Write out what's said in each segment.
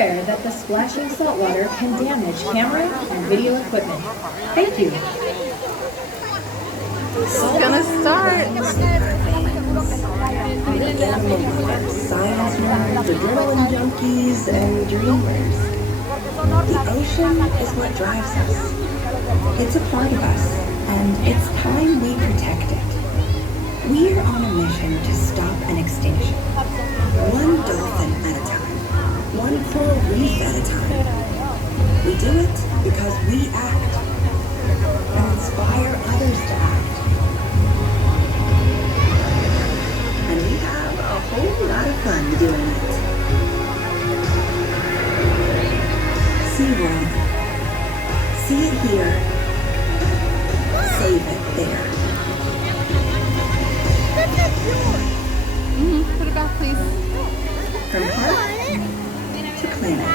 aware that the splashing saltwater can damage camera and video equipment. Thank you. It's gonna start. Science nerds, adrenaline junkies, and dreamers. The ocean is what drives us. It's a part of us, and it's time we protect it. We're on a mission to stop an extinction. One dolphin at a time. One coral reef at a time. We do it because we act and inspire others to act. And we have a whole lot of fun doing it. SeaWorld. See it here. Save it there. Put it back, please. From park to planet.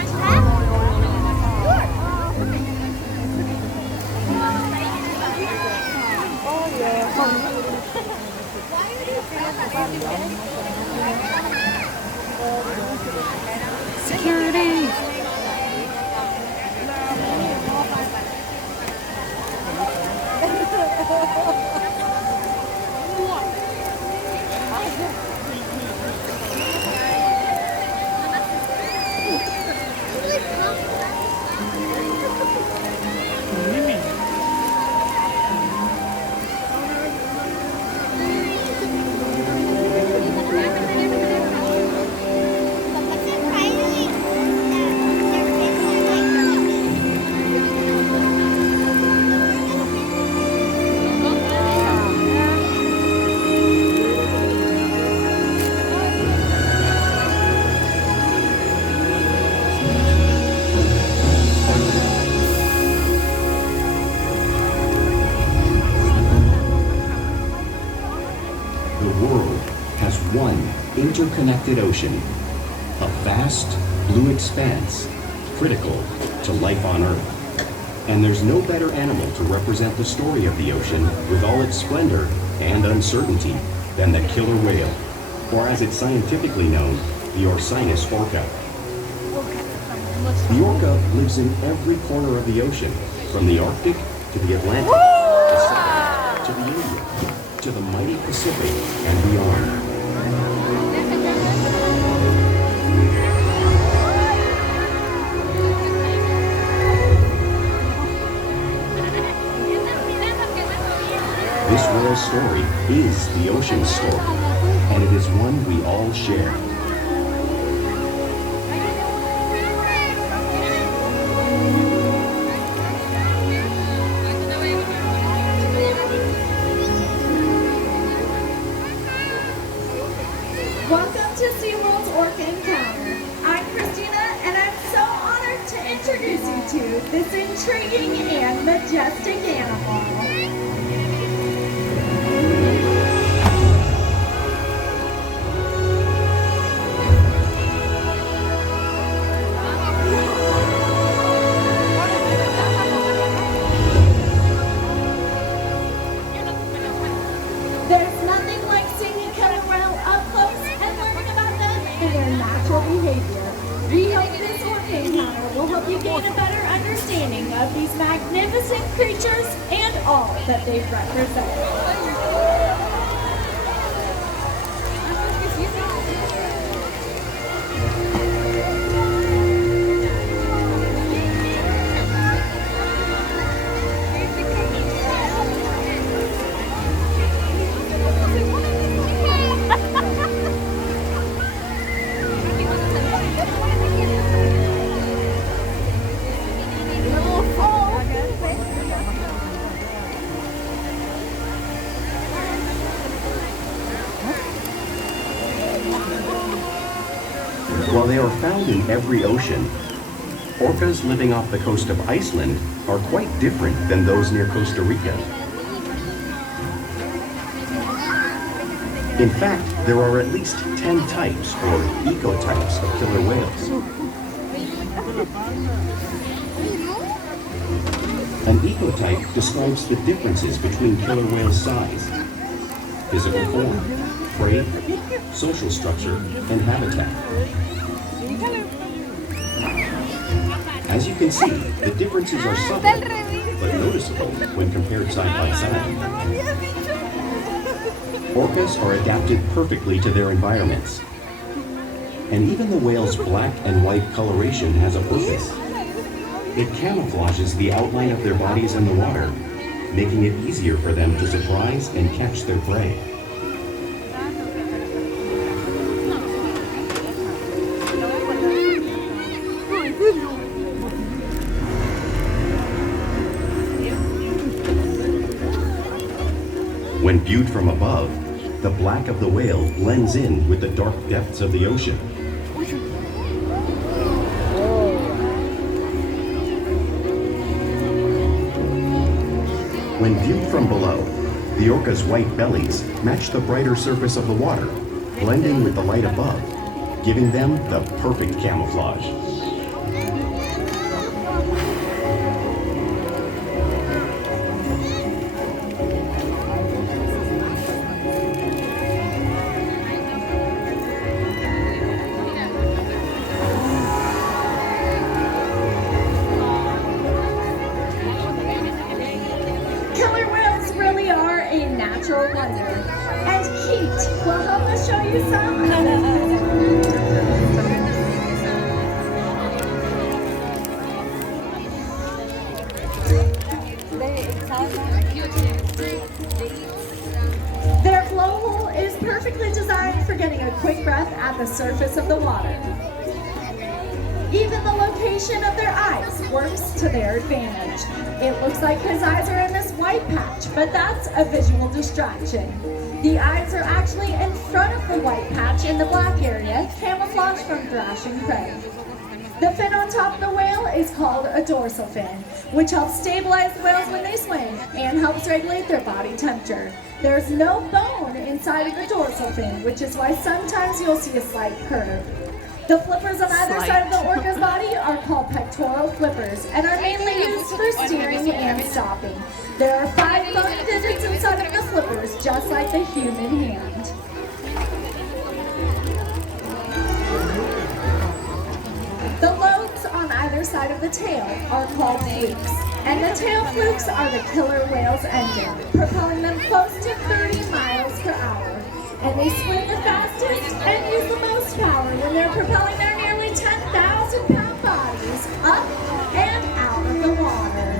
Security. Interconnected ocean, a vast blue expanse critical to life on Earth. And there's no better animal to represent the story of the ocean with all its splendor and uncertainty than the killer whale, or as it's scientifically known, the Orcinus orca. The orca lives in every corner of the ocean, from the Arctic to the Atlantic, to the Indian, to the mighty Pacific and beyond. This whale's story is the ocean's story, and it is one we all share. Welcome to SeaWorld's Orca Encounter. I'm Christina, and I'm so honored to introduce you to this intriguing and majestic animal. There's nothing like seeing a killer whale up close and learning about them and their natural behavior. We hope this Orca encounter will help you gain a better understanding of these magnificent creatures and all that they represent. While they are found in every ocean, orcas living off the coast of Iceland are quite different than those near Costa Rica. In fact, there are at least 10 types or ecotypes of killer whales. An ecotype describes the differences between killer whale size, physical form, prey, social structure, and habitat. As you can see, the differences are subtle, but noticeable when compared side by side. Orcas are adapted perfectly to their environments. And even the whale's black and white coloration has a purpose. It camouflages the outline of their bodies in the water, making it easier for them to surprise and catch their prey. When viewed from above, the black of the whale blends in with the dark depths of the ocean. When viewed from below, the orca's white bellies match the brighter surface of the water, blending with the light above, giving them the perfect camouflage. Killer whales really are a natural wonder. And Keith will help us show you some. Their blowhole is perfectly designed for getting a quick breath at the surface of the water. Even the location of their eyes works to their advantage. It looks like his eyes are in this white patch, but that's a visual distraction. The eyes are actually in front of the white patch in the black area, camouflaged from thrashing prey. The fin on top of the whale is called a dorsal fin, which helps stabilize the whales when they swim and helps regulate their body temperature. There's no bone inside of the dorsal fin, which is why sometimes you'll see a slight curve. The flippers on either side of the orca's body are called pectoral flippers and are mainly used for steering and stopping. There are 5 bony digits inside of the flippers, just like the human hand. The lobes on either side of the tail are called flukes, and the tail flukes are the killer whale's engine, propelling them close to 30 miles per hour. And they swim the fastest and use the most power when they're propelling their nearly 10,000-pound bodies up and out of the water.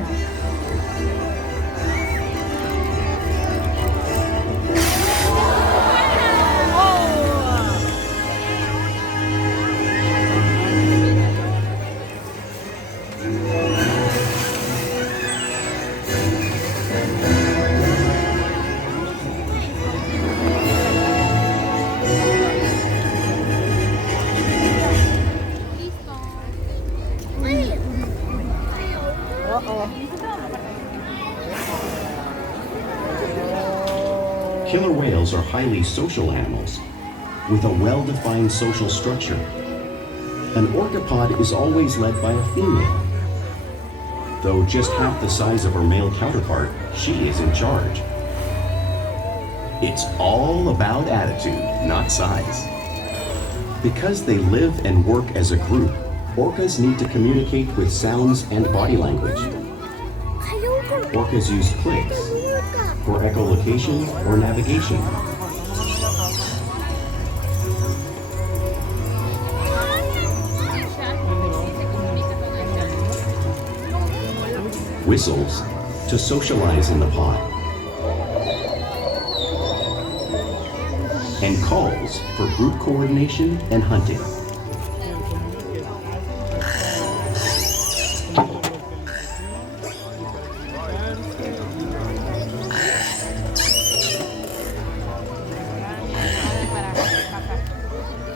Killer whales are highly social animals with a well-defined social structure. An orcapod is always led by a female. Though just half the size of her male counterpart, she is in charge. It's all about attitude, not size. Because they live and work as a group, orcas need to communicate with sounds and body language. Orcas use clicks for echolocation or navigation. Whistles to socialize in the pod. And calls for group coordination and hunting.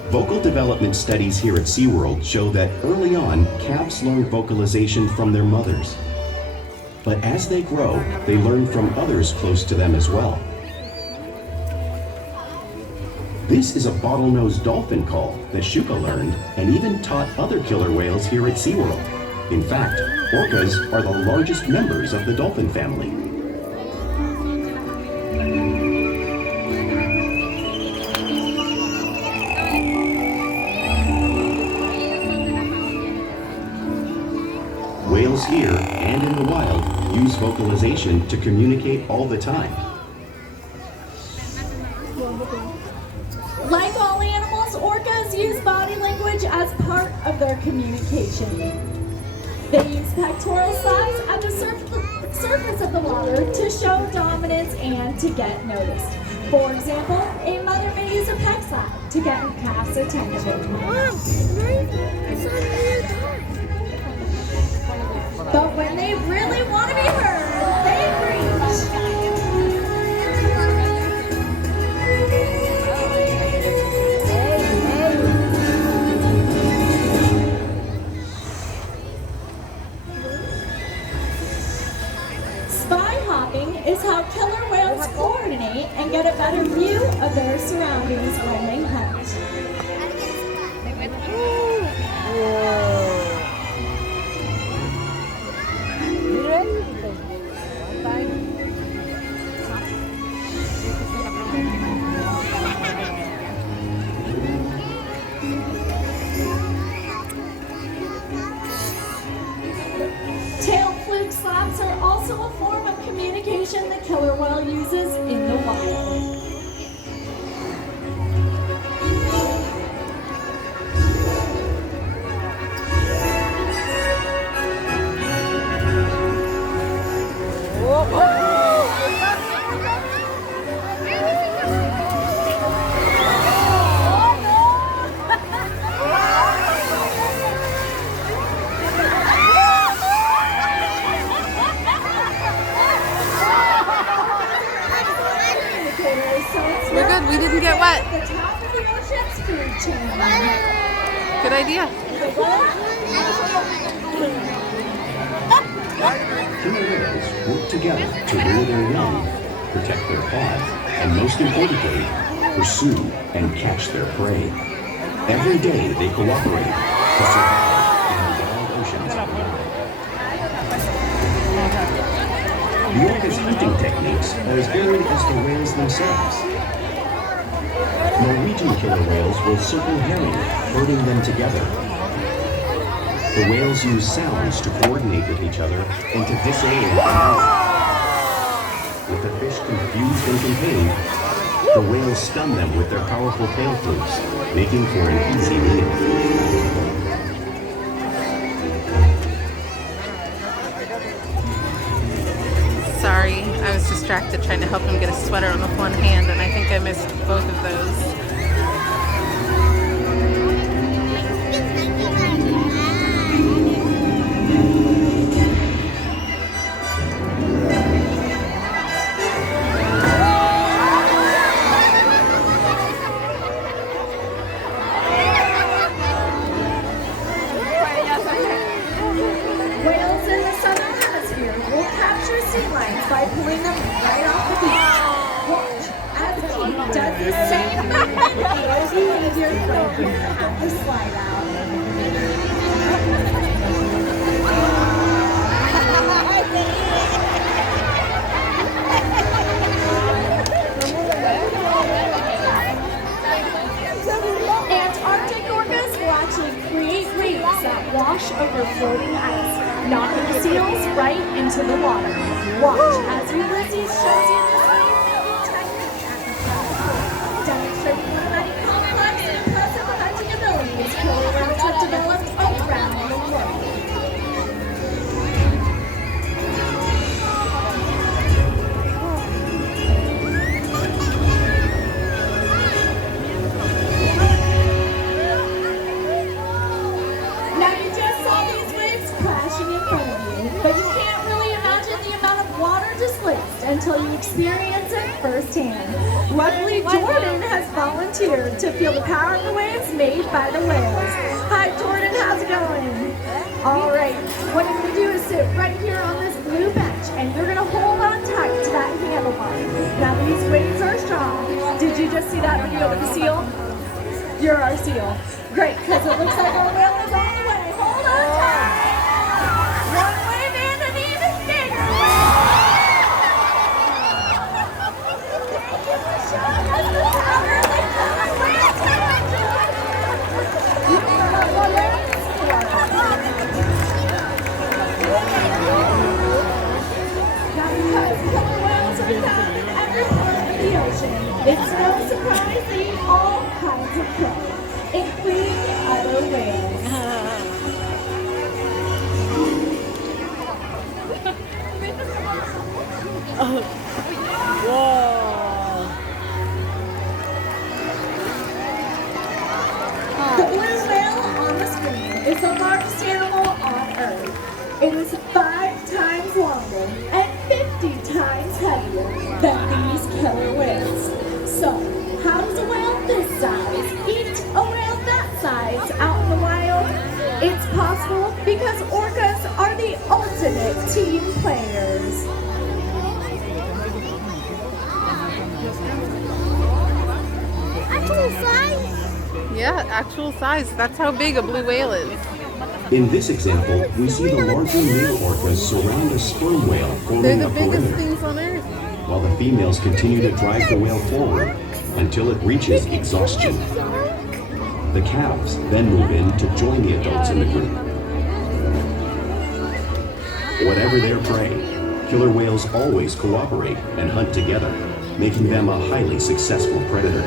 Vocal development studies here at SeaWorld show that early on, calves learn vocalization from their mothers. But as they grow, they learn from others close to them as well. This is a bottlenose dolphin call that Shuka learned and even taught other killer whales here at SeaWorld. In fact, orcas are the largest members of the dolphin family. Whales here and in the wild use vocalization to communicate all the time. Like all animals, orcas use body language as part of their communication. They use pectoral flaps at the surface of the water to show dominance and to get noticed. For example, a mother may use a pec slap to get her calf's attention. But when they really want to be heard, they preach. Spy hopping is how killer whales coordinate and get a better view of their surroundings when they hunt. Tail fluke slaps are also a form of communication the killer whale uses in the wild. We're good. We didn't get wet. The top of the ocean's food chain. Good idea. Killer whales work together to rear their young, protect their pods, and most importantly, pursue and catch their prey. Every day they cooperate to survive in the wild oceans of the world. The orca's hunting techniques are as varied as the whales themselves. Norwegian killer whales will circle herring, herding them together. The whales use sounds to coordinate with each other and to dissuade enemies. With the fish confused and contained, the whales stun them with their powerful tail flukes, making for an easy meal. Sorry, I was distracted trying to help him get a sweater with one hand, and I think I missed both of those. Whales in the southern hemisphere will capture sea lions by pulling them right off the beach. Watch as Pete does the same behavior from the slide out. Antarctic orcas will actually create waves that wash over floating ice, knocking the seals right into the water. Watch as Ulysses shows you this amazing technique at the front. Demonstrating the many complex and impressive hunting abilities killer whales have developed around the world. Now you just saw these waves crashing in front of you, but you can't really imagine the amount of water displaced until you experience it firsthand. Luckily, Jordan has volunteered to feel the power of the waves made by the whales. Hi, Jordan, how's it going? All right, what you're gonna do is sit right here on this blue bench, and you're gonna hold on tight to that handlebar. Now these waves are strong. Did you just see that video with the seal? You're our seal. Great, because it looks like our whale is on the way. Hold on tight. One wave and an even bigger wave. Thank you for showing us the power of the killer whale. You are our whale. It's no surprise they eat all kinds of prey, including other whales. The blue whale on the screen is the largest animal on Earth. It is 5 times longer and 50 times heavier than these killer whales. So, how does a whale this size eat a whale that size out in the wild? It's possible because orcas are the ultimate team players. Actual size? Yeah, actual size. That's how big a blue whale is. In this example, we see the larger male orcas surround a sperm whale, They're forming the a biggest perimeter, things on Earth. while the females continue to drive the whale forward until it reaches exhaustion. The calves then move in to join the adults in the group. Whatever their prey, killer whales always cooperate and hunt together, making them a highly successful predator.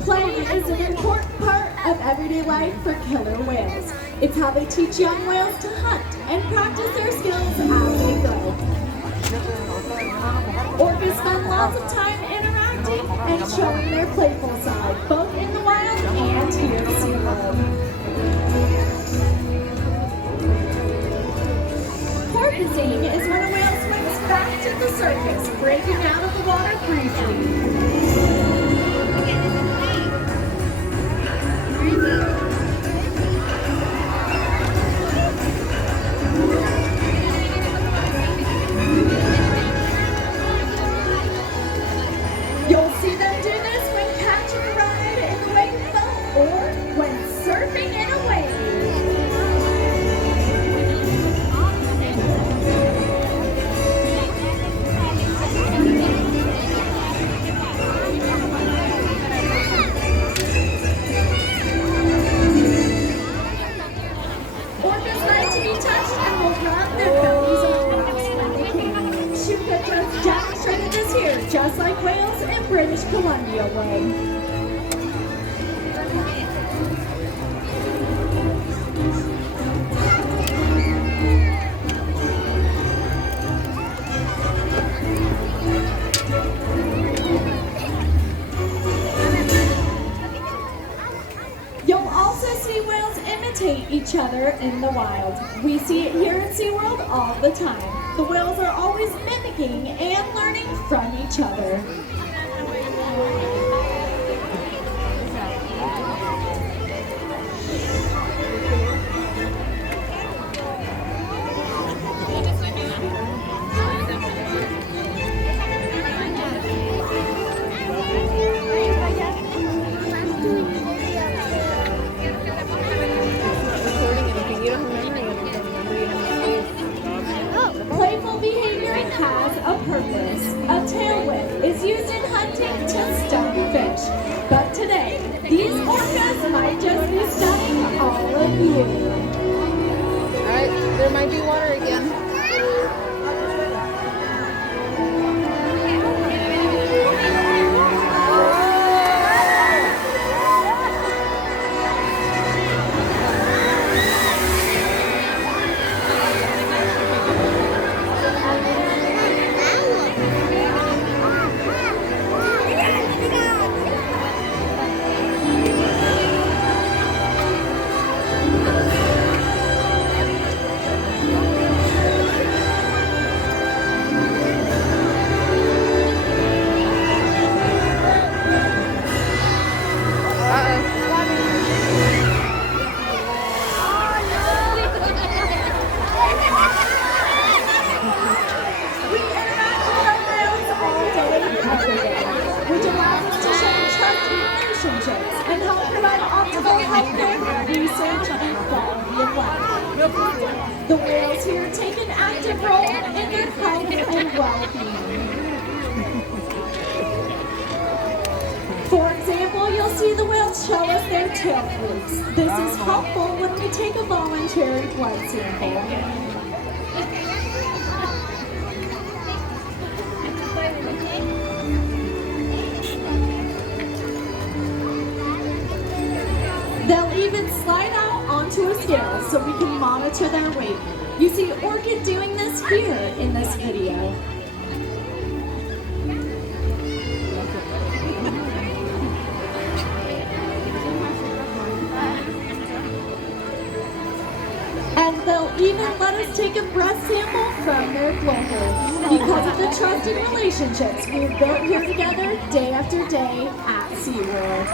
Play is an important part of everyday life for killer whales. It's how they teach young whales to hunt and practice their skills as they grow. Orcas spend lots of time interacting and showing their playful side, both in the wild and here at SeaWorld. Porpoising is when a whale swims back to the surface, breaking out of the water briefly. You'll see them do this when catching a ride in the wave boat or when surfing in a Orcas like to be touched and will rub their bellies on rocks when they can. Shuka just demonstrated this here, just like whales in British Columbia way. You'll also see whales imitate each other in the wild. We see it here at SeaWorld all the time. The whales are always mimicking and learning from each other. Playful behavior has a purpose. A tail whip is used in hunting to stun fish. But today, these orcas might just be stunning all of you. Alright, there might be water again. We interact with our whales all day, every day, which allows us to shape trusting relationships and help provide optimal healthcare, research, and quality of life. The whales here take an active role in their health and well-being. whales show us their tail flukes. This is helpful when we take a voluntary blood sample. They'll even slide out onto a scale so we can monitor their weight. You see Orca doing this here in this video. And they'll even let us take a breath sample from their blowhole because of the trusted relationships we've built here together day after day at SeaWorld.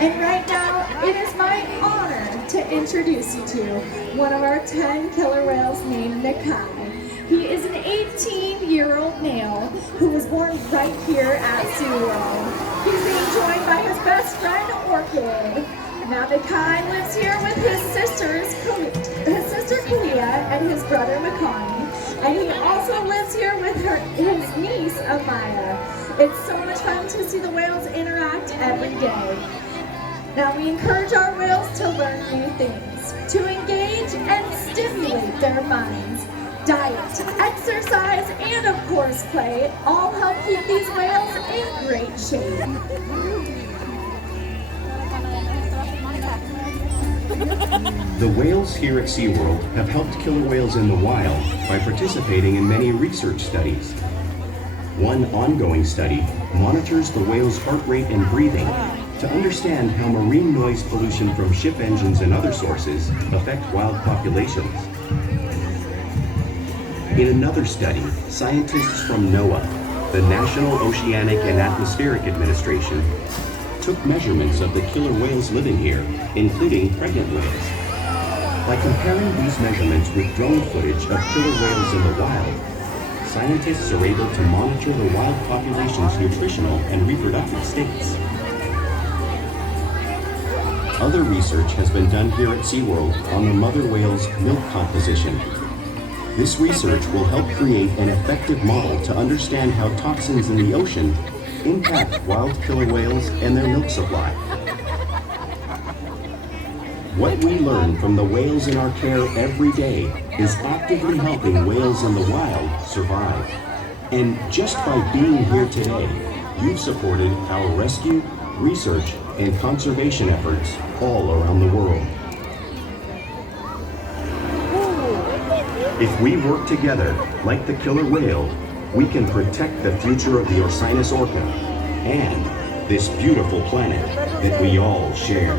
And right now, it is my honor to introduce you to one of our 10 killer whales named Nakai. He is an 18-year-old male who was born right here at SeaWorld. He's being joined by his best friend, Orca. Now Nakai lives here with his sister Kalia and his brother Makani. And he also lives here with his niece Amaya. It's so much fun to see the whales interact every day. Now we encourage our whales to learn new things, to engage and stimulate their minds. Diet, exercise, and of course play all help keep these whales in great shape. The whales here at SeaWorld have helped killer whales in the wild by participating in many research studies. One ongoing study monitors the whale's heart rate and breathing to understand how marine noise pollution from ship engines and other sources affect wild populations. In another study, scientists from NOAA, the National Oceanic and Atmospheric Administration, took measurements of the killer whales living here, including pregnant whales. By comparing these measurements with drone footage of killer whales in the wild, scientists are able to monitor the wild population's nutritional and reproductive states. Other research has been done here at SeaWorld on the mother whale's milk composition. This research will help create an effective model to understand how toxins in the ocean impact wild killer whales and their milk supply. What we learn from the whales in our care every day is actively helping whales in the wild survive. And just by being here today, you've supported our rescue, research, and conservation efforts all around the world. If we work together, like the killer whale, we can protect the future of the Orcinus orca and this beautiful planet that we all share.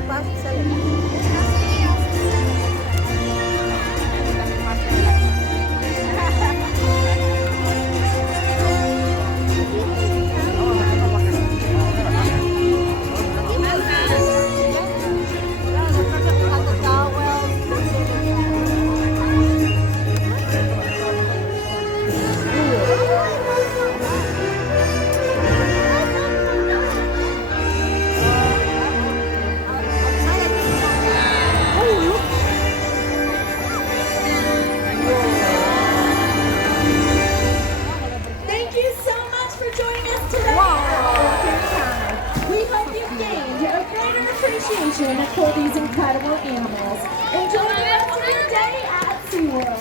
For these incredible animals. Enjoy the rest of your day at SeaWorld.